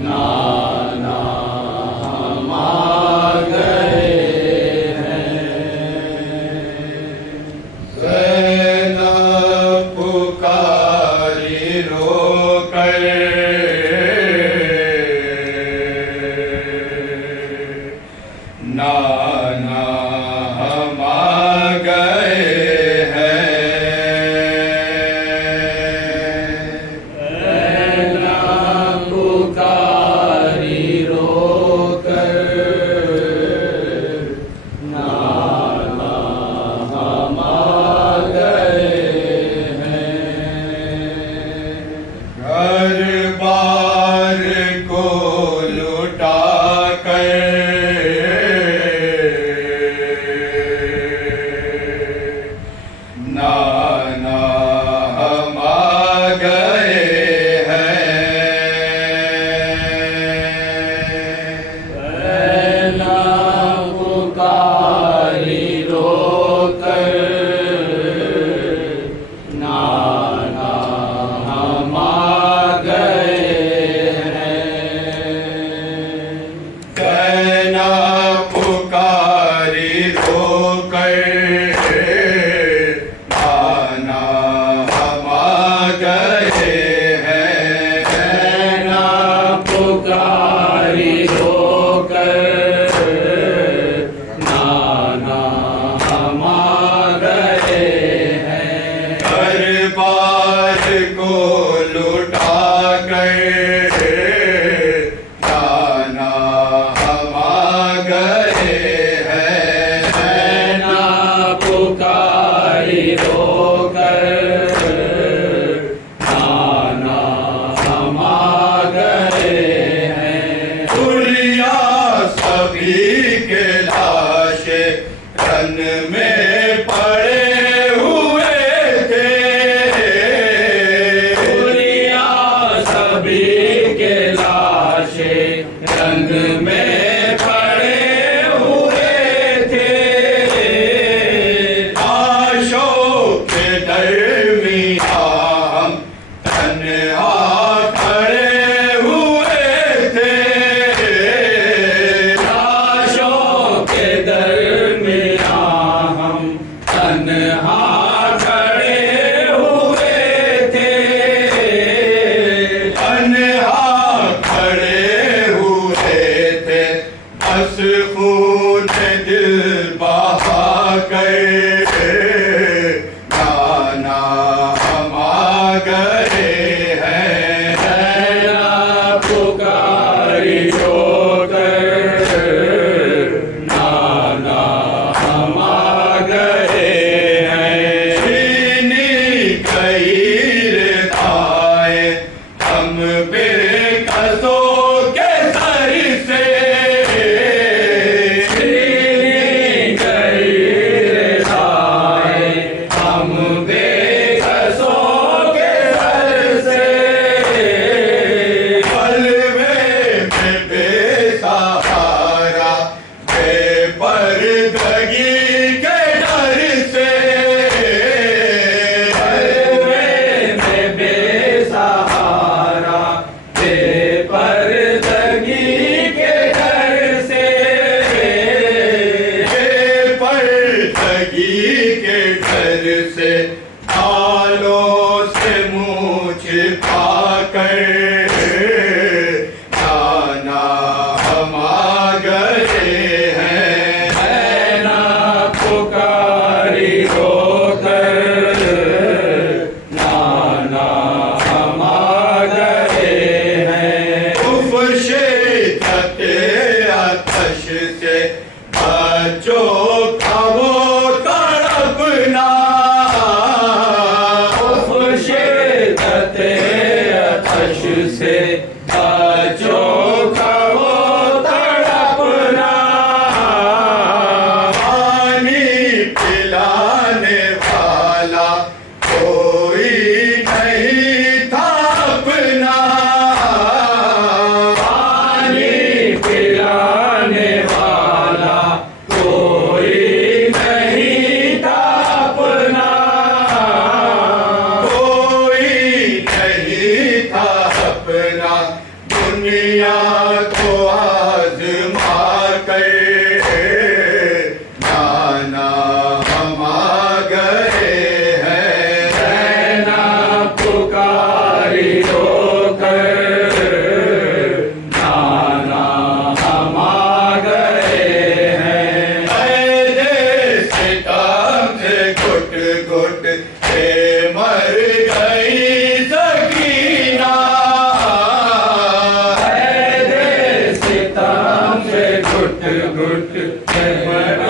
नाना हम आ गए हैं, सेना पुकारी रोकर, नाना हम आ गए हैं। सेना पुकारी रोकर, नाना हम आ गए हैं। घर बार को लुटा कर, नाना हम आ गए हैं। सेना पुकारी रोकर, नाना हम आ गए हैं। सेना पुकारी रोकर, नाना हम आ गए हैं। सेना पुकारी रोकर, नाना हम आ गए हैं। दरबार को लुटा कर, नाना हम आ गए हैं। सेना पुकारी रोकर, नाना हम आ गए हैं। दुनिया सभी के लाशे रन में पड़े हुए थे। दुनिया सभी के लाशे रंग में पड़े हुए थे। लाशों के दरमियां हम तन्हा खड़े हुए थे। लाशों के दरमियां हम तन्हा खड़े हुए थे। तन्हा खड़े हुए थे, बस खून दिल बहा कर, नाना हम आ गए हैं। सेना पुकारी रोकर, नाना हम आ गए हैं। छीनी गई रिदाएं हम बेकसों के सर से। छीनी गई रिदाएं हम बेकसों के सर से। बलवे में बेसहारा बेपर्दगी के डर से। बलवे में बेसहारा बेपर्दगी के डर से। बेपर्दगी के डर से आलों से मुँह छिपा कर, नाना हम आ गए हैं। सेना पुकारी रोकर, नाना हम आ गए हैं। उफ शिद्दत आतश से बच्चों का वो तड़पना। उफ शिद्दत आतश से बच्चों का वो तड़पना। पानी पिलाने वाला कोई नहीं था अपना। पानी पिलाने वाला कोई नहीं था अपना। कोई नहीं था अपना। दुनिया को आजमा कर नाना हम आ गए हैं। सेना पुकारी रोकर नाना हम आ गए हैं। ऐसे सितम से घुट घुट के मर गई सकीना। ऐसे सितम से घुट घुट के मर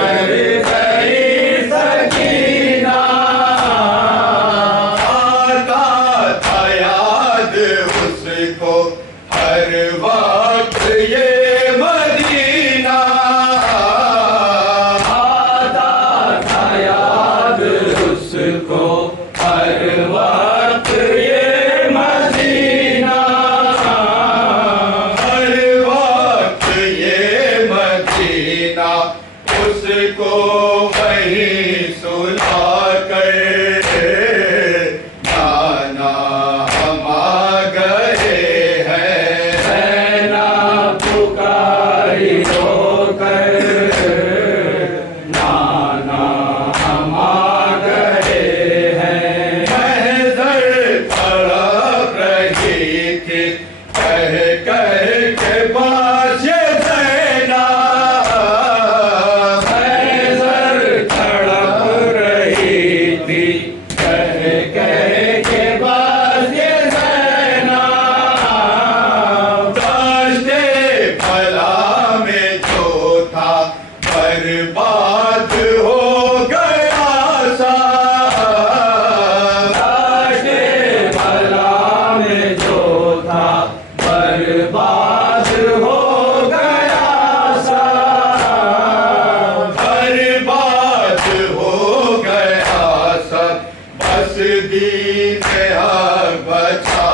गई सकीना। आता था याद उसको हर वक्त ये मदीना। आता था याद उसको हर वक्त ये मदीना। हर वक्त ये मदीना उसको वहीं सुला कर नाना हम आ गए हैं। सेना पुकारी रोकर नाना हम आ गए हैं। महज़र तड़प रही थी कह कह के बाशे ज़ैना। महज़र तड़प रही थी कह कह के बस ये ज़ैना। दाश्ते भला में जो था बर्बाद हो गया सा। दाश्ते भला में जो था बर्बाद हो गया सा। बर्बाद हो गया सब बस दीन हक बचा